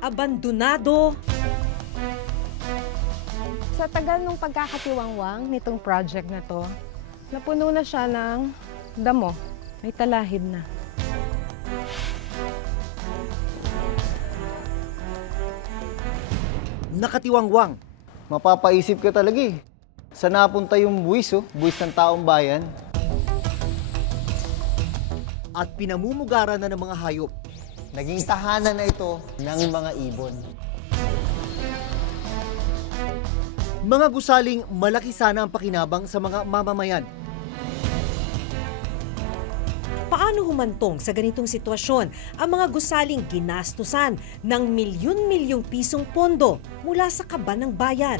Abandonado. Sa tagal ng pagkakatiwangwang nitong project na to, napuno na siya ng damo. May talahib na. Nakatiwangwang. Mapapaisip ka talaga eh. Saan napunta yung buwis, buwis ng taong bayan? At pinamumugaran na ng mga hayop. Naging tahanan na ito ng mga ibon. Mga gusaling malaki sana ang pakinabang sa mga mamamayan. Paano humantong sa ganitong sitwasyon ang mga gusaling ginastusan ng milyon-milyong pisong pondo mula sa kaban ng bayan?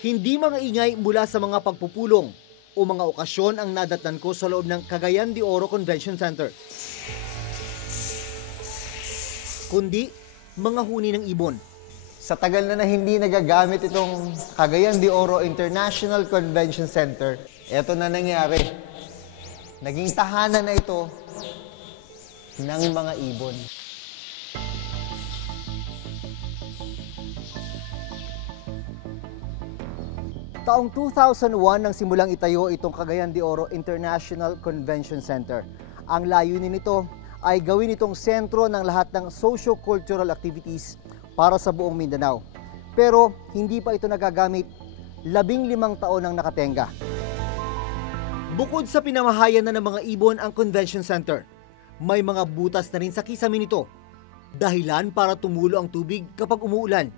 Hindi mga ingay mula sa mga pagpupulong o mga okasyon ang nadatnan ko sa loob ng Cagayan de Oro Convention Center. Kundi mga huni ng ibon. Sa tagal na hindi nagagamit itong Cagayan de Oro International Convention Center, eto na nangyari. Naging tahanan na ito ng mga ibon. Taong 2001 nang simulang itayo itong Cagayan de Oro International Convention Center. Ang layunin nito ay gawin itong sentro ng lahat ng socio-cultural activities para sa buong Mindanao. Pero hindi pa ito nagagamit, 15 taon ang nakatenga. Bukod sa pinamahayan na ng mga ibon ang convention center, may mga butas na rin sa kisame nito. Dahilan para tumulo ang tubig kapag umuulan.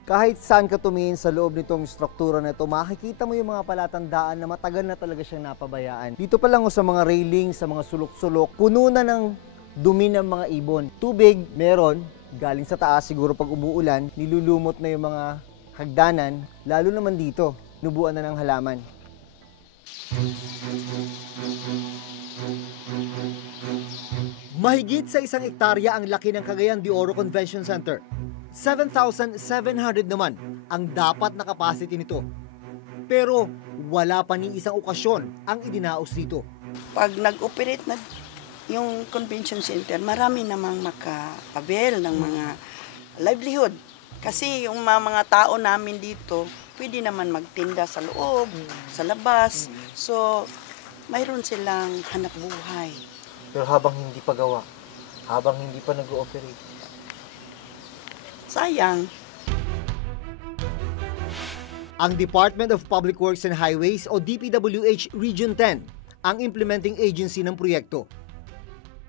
Kahit saan ka tumingin sa loob nitong struktura na ito, makikita mo yung mga palatandaan na matagal na talaga siyang napabayaan. Dito pa lang sa mga railing, sa mga sulok-sulok, puno na ng dumi ng mga ibon. Tubig, meron, galing sa taas, siguro pag umuulan, nilulumot na yung mga hagdanan, lalo naman dito, nubuan na ng halaman. Mahigit sa 1 hektarya ang laki ng Cagayan de Oro Convention Center. 7,700 naman ang dapat na capacity nito. Pero wala pa ni isang okasyon ang idinaos dito. Pag nag-operate na yung convention center, marami namang maka-avail ng mga livelihood. Kasi yung mga tao namin dito, pwede naman magtinda sa loob, sa labas. So, mayroon silang hanap buhay. Pero habang hindi pa gawa, habang hindi pa nag-ooperate, sayang. Ang Department of Public Works and Highways o DPWH Region 10 ang implementing agency ng proyekto.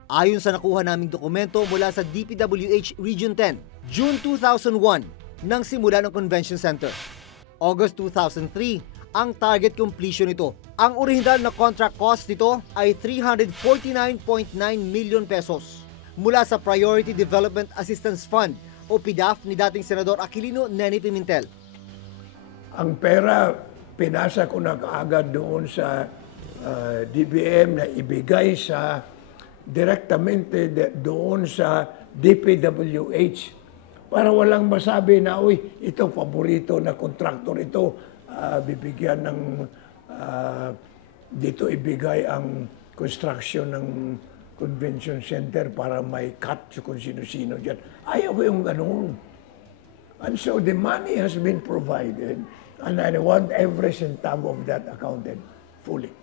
Ayon sa nakuha naming dokumento mula sa DPWH Region 10, June 2001 nang simula ng Convention Center. August 2003 ang target completion nito. Ang orihinal na contract cost nito ay 349.9 million pesos mula sa Priority Development Assistance Fund o PDAF ni dating Senador Aquilino Neni Pimentel. Ang pera, pinasa ko na kaagad doon sa DBM na ibigay sa direktamente doon sa DPWH para walang masabi na, uy, ito paborito na kontraktor ito, bibigyan ng, dito ibigay ang construction ng convention center para may cut kung sino-sino dyan. Ayaw ko yung ganun. And so the money has been provided and I want every centavo of that accounted fully.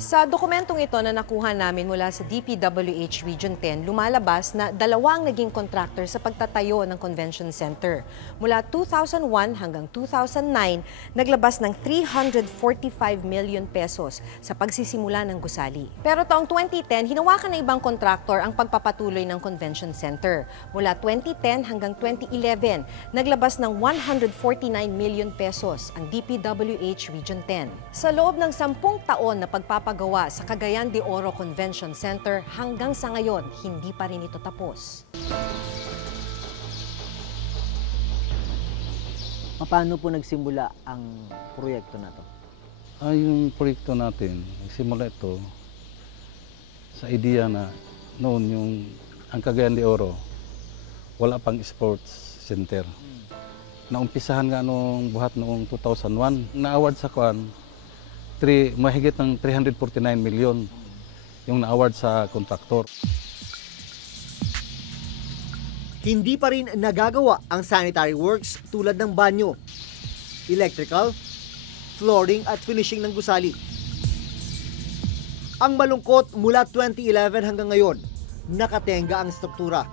Sa dokumentong ito na nakuha namin mula sa DPWH Region 10, lumalabas na 2 ang naging contractor sa pagtatayo ng Convention Center. Mula 2001 hanggang 2009, naglabas ng 345 million pesos sa pagsisimula ng gusali. Pero taong 2010, hinawakan ng ibang contractor ang pagpapatuloy ng Convention Center. Mula 2010 hanggang 2011, naglabas ng 149 million pesos ang DPWH Region 10. Sa loob ng 10 taon na pagpapagawa sa Cagayan de Oro Convention Center, hanggang sa ngayon, hindi pa rin ito tapos. Paano po nagsimula ang proyekto na to? Yung proyekto natin, simula ito sa idea na noon ang Cagayan de Oro, wala pang sports center. Naumpisahan nga nung buhat noong 2001. Na-award sa kuan, mahigit ng 349 million yung na-award sa kontraktor. Hindi pa rin nagagawa ang sanitary works tulad ng banyo, electrical, flooring at finishing ng gusali. Ang malungkot, mula 2011 hanggang ngayon, nakatenga ang struktura.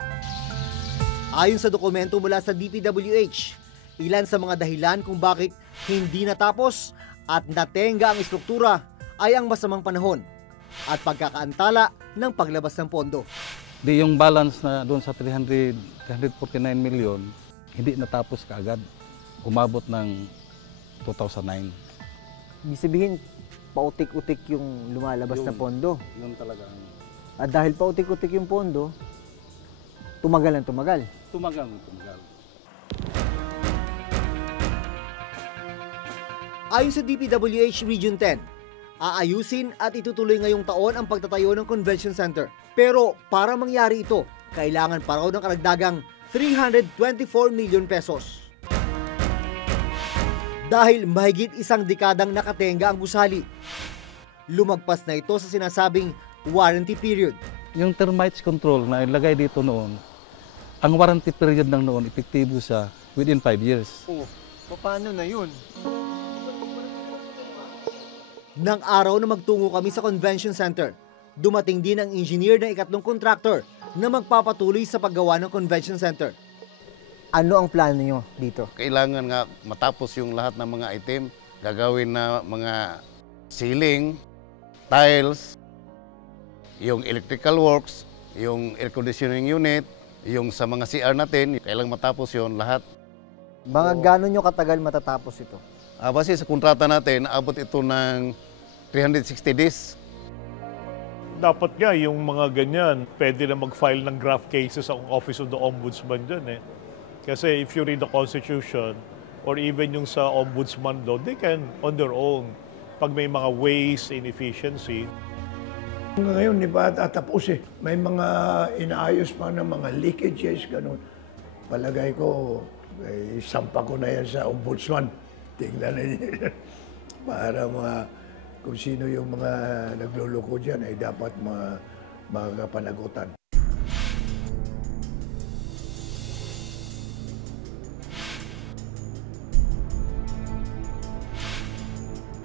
Ayon sa dokumento mula sa DPWH, ilan sa mga dahilan kung bakit hindi natapos at natenga ang struktura ay ang masamang panahon at pagkakaantala ng paglabas ng pondo. Di yung balance na doon sa 349 million, hindi natapos kaagad. Umabot ng 2009. Ibig sabihin, pautik-utik yung lumalabas na pondo. Yun talaga. At dahil pautik-utik yung pondo, tumagal ang tumagal. Tumagal. Ayon sa DPWH Region 10, aayusin at itutuloy ngayong taon ang pagtatayo ng convention center. Pero para mangyari ito, kailangan pa raw ng karagdagang 324 million pesos. Dahil mahigit isang dekadang nakatenga ang gusali, lumagpas na ito sa sinasabing warranty period. Yung termites control na ilagay dito noon, ang warranty period ng noon, epektibo siya within 5 years. Oh, paano na yun? Nang araw na magtungo kami sa convention center, dumating din ang engineer ng ikatlong contractor na magpapatuloy sa paggawa ng convention center. Ano ang plano nyo dito? Kailangan nga matapos yung lahat ng mga item, gagawin na mga ceiling, tiles, yung electrical works, yung air conditioning unit, yung sa mga CR natin, kailangan matapos yon lahat. Mga gano'n nyo katagal matatapos ito? Base sa kontrata natin, abot ito ng 360 days. Dapat nga yung mga ganyan, pwede na mag-file ng graft cases ang Office of the Ombudsman dyan eh. Kasi if you read the Constitution, or even yung sa Ombudsman law, they can on their own, pag may mga waste, inefficiency. Ngayon, di ba tatapos eh. May mga inaayos pa ng mga leakages, ganun. Palagay ko, sampa ko na yan sa Ombudsman. Tingnan na niya. Para kung sino yung mga nagluloko dyan, ay dapat magpanagutan.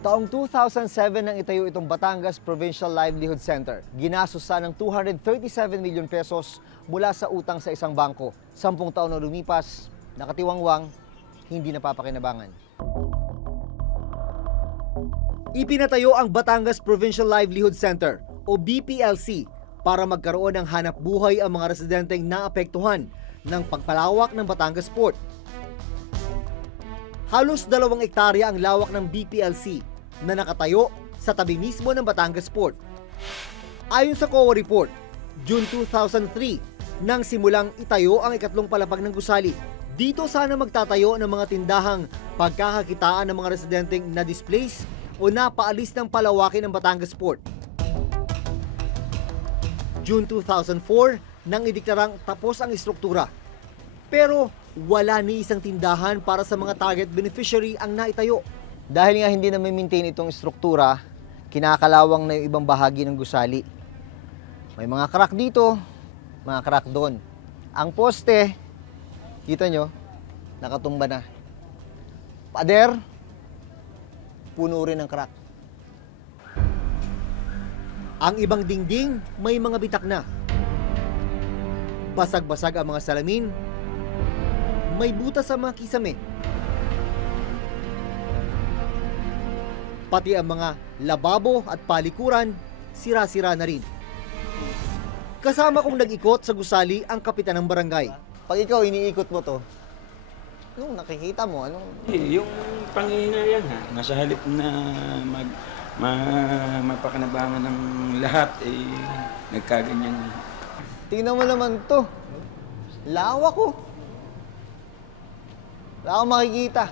Taong 2007 nang itayo itong Batangas Provincial Livelihood Center. Ginasusan ng 237 million pesos mula sa utang sa isang bangko. 10 taon na lumipas, nakatiwangwang, hindi napapakinabangan. Ipinatayo ang Batangas Provincial Livelihood Center o BPLC para magkaroon ng hanap buhay ang mga residenteng naapektuhan ng pagpalawak ng Batangas Port. Halos 2 hektarya ang lawak ng BPLC na nakatayo sa tabi mismo ng Batangas Port. Ayon sa COA report, June 2003 nang simulang itayo ang ikatlong palapag ng gusali. Dito sana magtatayo ng mga tindahang pagkakakitaan ng mga residenteng na-displace o napaalis ng palawakin ng Batangas Port. June 2004 nang ideklarang tapos ang istruktura. Pero wala ni isang tindahan para sa mga target beneficiary ang naitayo. Dahil nga hindi na maintain itong istruktura, kinakalawang na yung ibang bahagi ng gusali. May mga crack dito, mga crack doon. Ang poste, kita nyo, nakatumba na. Pader, puno rin ng crack. Ang ibang dingding, may mga bitak na. Basag-basag ang mga salamin, may butas sa mga kisame. Pati ang mga lababo at palikuran, sira-sira na rin. Kasama kong nag-ikot sa gusali ang kapitan ng barangay. Pag ikaw iniikot mo to, anong nakikita mo? Yung pangihina yan ha, nasa halip na mapakinabangan ng lahat, nagkaganyan. Tingnan mo naman to. Lawak ko. Wala akong makikita.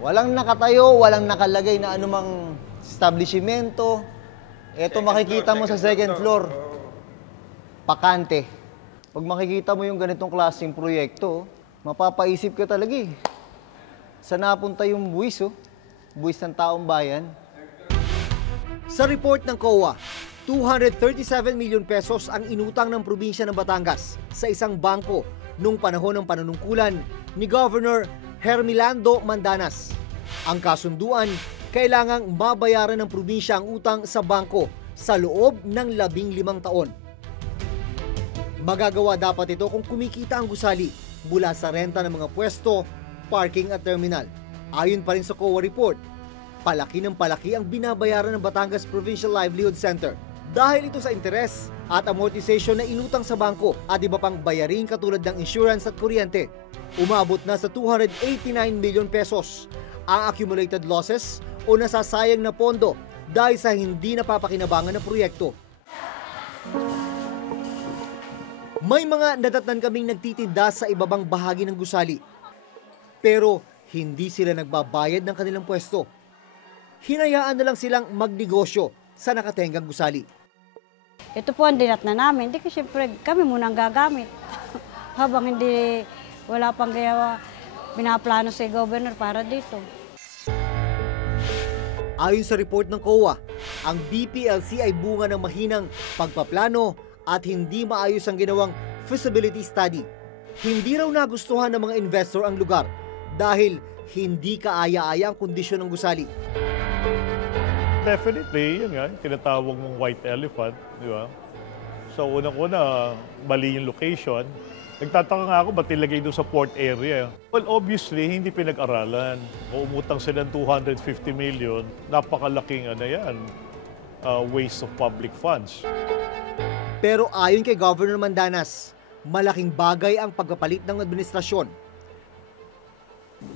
Walang nakatayo, walang nakalagay na anumang establishmento. Ito makikita mo sa second floor. Pakante. Pag makikita mo yung ganitong klaseng proyekto, mapapaisip ka talaga eh. Saan napunta yung buwis, oh? Buwis ng taong bayan. Sa report ng COA, 237 milyon pesos ang inutang ng probinsya ng Batangas sa isang bangko nung panahon ng panunungkulan ni Governor Hermelando Mandanas. Ang kasunduan, kailangang mabayaran ng probinsya ang utang sa bangko sa loob ng 15 taon. Magagawa dapat ito kung kumikita ang gusali mula sa renta ng mga pwesto, parking at terminal. Ayon pa rin sa COA report, palaki ng palaki ang binabayaran ng Batangas Provincial Livelihood Center dahil ito sa interes at amortization na inutang sa bangko at iba pang bayarin katulad ng insurance at kuryente. Umabot na sa 289 milyon pesos ang accumulated losses o nasasayang na pondo dahil sa hindi napapakinabangan ng proyekto. May mga nadatnan kaming nagtitinda sa ibabang bahagi ng gusali, pero hindi sila nagbabayad ng kanilang pwesto. Hinayaan na lang silang magnegosyo sa nakatenggang gusali. Ito po ang dinatna namin. Hindi ko siyempre kami muna ang gagamit. Habang hindi wala pang gawa, binaplano si Governor para dito. Ayon sa report ng COA, ang BPLC ay bunga ng mahinang pagpaplano at hindi maayos ang ginawang feasibility study. Hindi raw nagustuhan ng mga investor ang lugar dahil hindi kaaya-aya ang kondisyon ng gusali. Definitely, yun nga, tinatawag mong white elephant, di ba? So, unang-una, mali yung location. Nagtataka nga ako, ba't nilagay doon sa port area? Well, obviously, hindi pinag-aralan. Umutang sila ng 250 million, napakalaking waste of public funds. Pero ayon kay Governor Mandanas, malaking bagay ang pagpapalit ng administrasyon.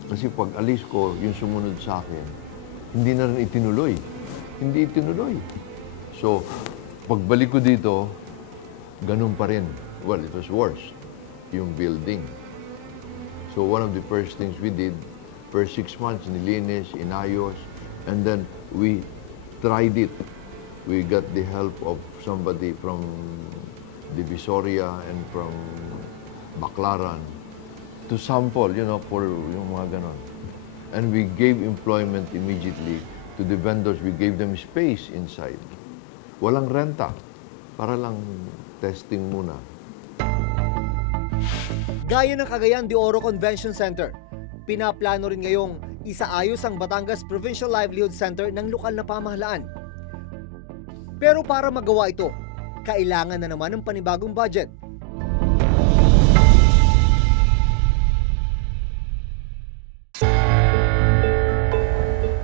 Kasi pag alis ko, yung sumunod sa akin, hindi na rin itinuloy. Hindi itinuloy. So, pagbalik ko dito, ganun pa rin. Well, it was worse, yung building. So, one of the first things we did, first 6 months, nilinis, inayos, and then we tried it. We got the help of somebody from Divisoria and from Baclaran to sample, for yung mga ganon. And we gave employment immediately to the vendors. We gave them space inside. Walang renta. Para lang testing muna. Gaya ng Cagayan de Oro Convention Center, pinaplano rin ngayong isaayos ang Batangas Provincial Livelihood Center ng lokal na pamahalaan. Pero para magawa ito, kailangan na naman ng panibagong budget.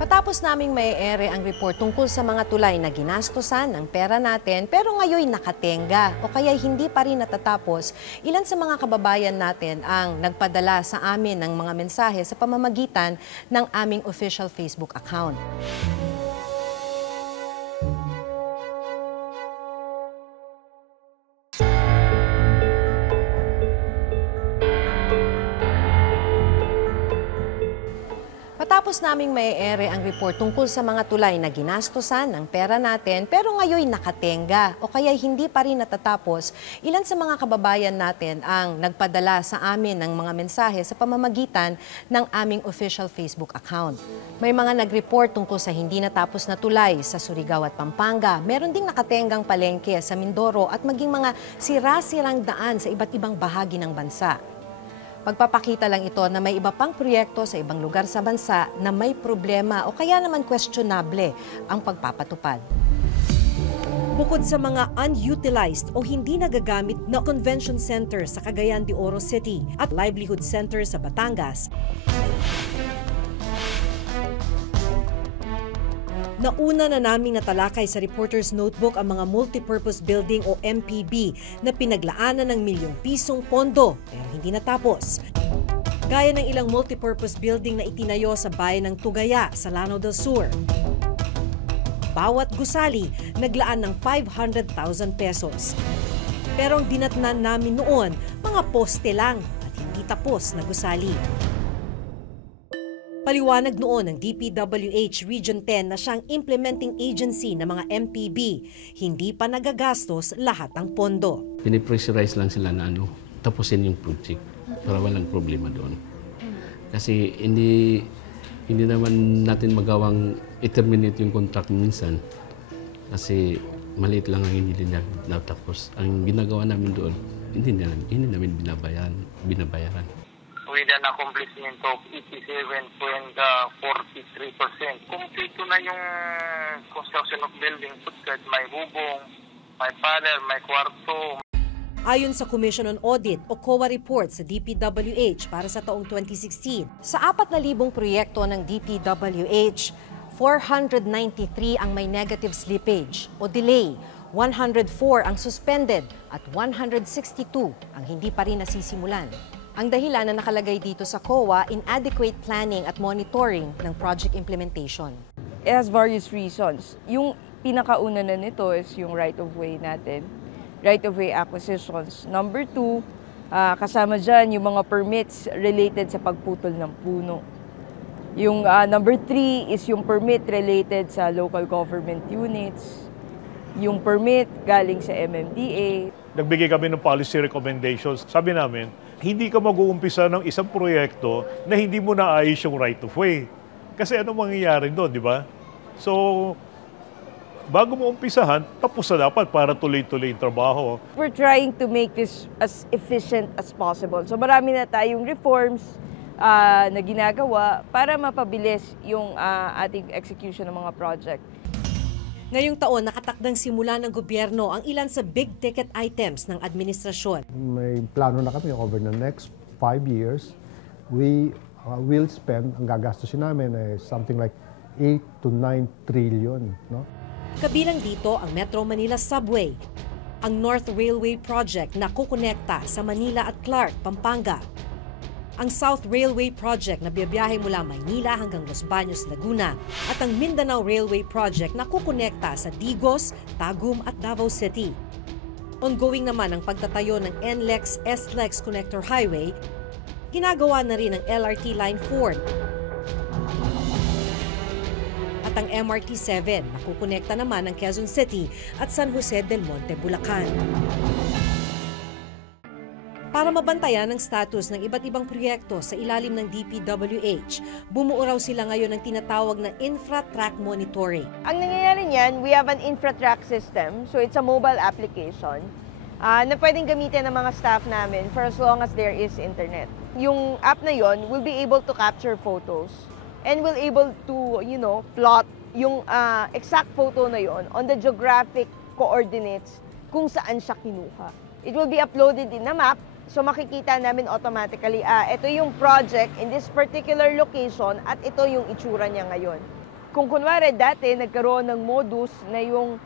Matapos naming may ere ang report tungkol sa mga tulay na ginastosan ng pera natin pero ngayon nakatenga o kaya hindi pa rin natatapos, ilan sa mga kababayan natin ang nagpadala sa amin ng mga mensahe sa pamamagitan ng aming official Facebook account. Matapos naming may ere ang report tungkol sa mga tulay na ginastosan ng pera natin pero ngayon nakatenga o kaya hindi pa rin natatapos, ilan sa mga kababayan natin ang nagpadala sa amin ng mga mensahe sa pamamagitan ng aming official Facebook account. May mga nag-report tungkol sa hindi natapos na tulay sa Surigao at Pampanga. Meron ding nakatenggang palengke sa Mindoro at maging mga sira-sirang daan sa iba't ibang bahagi ng bansa. Pagpapakita lang ito na may iba pang proyekto sa ibang lugar sa bansa na may problema o kaya naman questionable ang pagpapatupad. Bukod sa mga unutilized o hindi nagagamit na convention center sa Cagayan de Oro City at livelihood center sa Batangas, nauna na naming natalakay sa Reporter's Notebook ang mga multipurpose building o MPB na pinaglaanan ng milyong pisong pondo pero hindi natapos. Gaya ng ilang multipurpose building na itinayo sa bayan ng Tugaya sa Lanao del Sur. Bawat gusali naglaan ng 500,000 pesos. Pero ang dinatnan namin noon, mga poste lang at hindi tapos na gusali. Paliwanag noon ng DPWH Region 10 na siyang implementing agency ng mga MPB, hindi pa nagagastos lahat ng pondo. Pinipressurize lang sila na tapusin yung project para walang problema doon. Kasi hindi naman natin magawang i-terminate yung contract minsan kasi maliit lang ang hindi natapos. Ang ginagawa namin doon, hindi namin binabayaran. With an accomplishment of 87.43%. Kompleto na yung construction of building. May bubong, may panel, may kwarto. Ayon sa Commission on Audit o COA report sa DPWH para sa taong 2016, sa 4,000 proyekto ng DPWH, 493 ang may negative slippage o delay, 104 ang suspended at 162 ang hindi pa rin nasisimulan. Ang dahilan na nakalagay dito sa COA, inadequate planning at monitoring ng project implementation. It has various reasons. Yung pinakauna na nito is yung right-of-way natin, right-of-way acquisitions. Number 2, kasama dyan yung mga permits related sa pagputol ng puno. Yung number 3 is yung permit related sa local government units. Yung permit galing sa MMDA. Nagbigay kami ng policy recommendations. Sabi namin, hindi ka mag-uumpisa ng isang proyekto na hindi mo naayos yung right-of-way. Kasi ano mangyayari doon, di ba? So, bago mo umpisahan, tapos na dapat para tuloy-tuloy yung trabaho. We're trying to make this as efficient as possible. So marami na tayong reforms na ginagawa para mapabilis yung ating execution ng mga project. Ngayong taon, nakatakdang simula ng gobyerno ang ilan sa big-ticket items ng administrasyon. May plano na kami over the next 5 years. We will spend, ang gagastusin namin ay something like 8 to 9 trillion. No? Kabilang dito ang Metro Manila Subway, ang North Railway Project na kukonekta sa Manila at Clark, Pampanga, ang South Railway Project na biyabiyahe mula Maynila hanggang Los Baños, Laguna, at ang Mindanao Railway Project na kukonekta sa Digos, Tagum at Davao City. Ongoing naman ang pagtatayo ng NLEX SLEX Connector Highway, ginagawa na rin ang LRT Line 4 at ang MRT-7 na kukonekta naman ng Quezon City at San Jose del Monte, Bulacan. Para mabantayan ang status ng iba't ibang proyekto sa ilalim ng DPWH, bumuo raw sila ngayon ng tinatawag na infra-track monitoring. Ang nangyayari niyan, we have an infra-track system. So it's a mobile application na pwedeng gamitin ng mga staff namin for as long as there is internet. Yung app na yon will be able to capture photos and will able to, plot yung exact photo na yon on the geographic coordinates kung saan siya kinuha. It will be uploaded in a map. So makikita namin automatically, ito yung project in this particular location at ito yung itsura niya ngayon. Kung kunwari dati nagkaroon ng modus na yung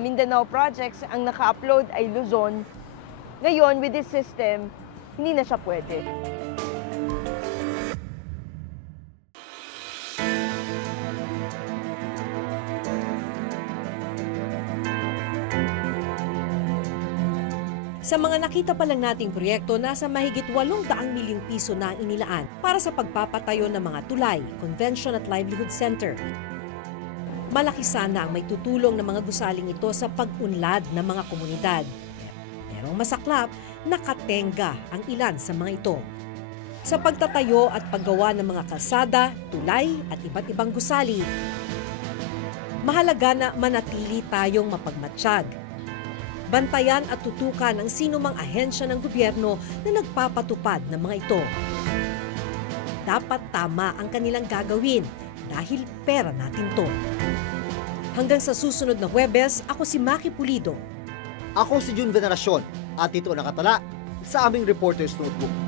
Mindanao projects, ang naka-upload ay Luzon, ngayon with this system, hindi na siya pwede. Sa mga nakita pa lang nating proyekto, nasa mahigit 800 milyong piso na ang inilaan para sa pagpapatayo ng mga tulay, convention at livelihood center. Malaki sana ang may tutulong ng mga gusaling ito sa pag-unlad ng mga komunidad. Pero ang masaklap, nakatenga ang ilan sa mga ito. Sa pagtatayo at paggawa ng mga kalsada, tulay at iba't ibang gusali, mahalaga na manatili tayong mapagmatsyag. Bantayan at tutukan ang sinumang ahensya ng gobyerno na nagpapatupad ng mga ito. Dapat tama ang kanilang gagawin dahil pera natin to. Hanggang sa susunod na Huwebes, ako si Maki Pulido. Ako si Jun Veneracion at ito nakatala sa aming Reporter's Notebook.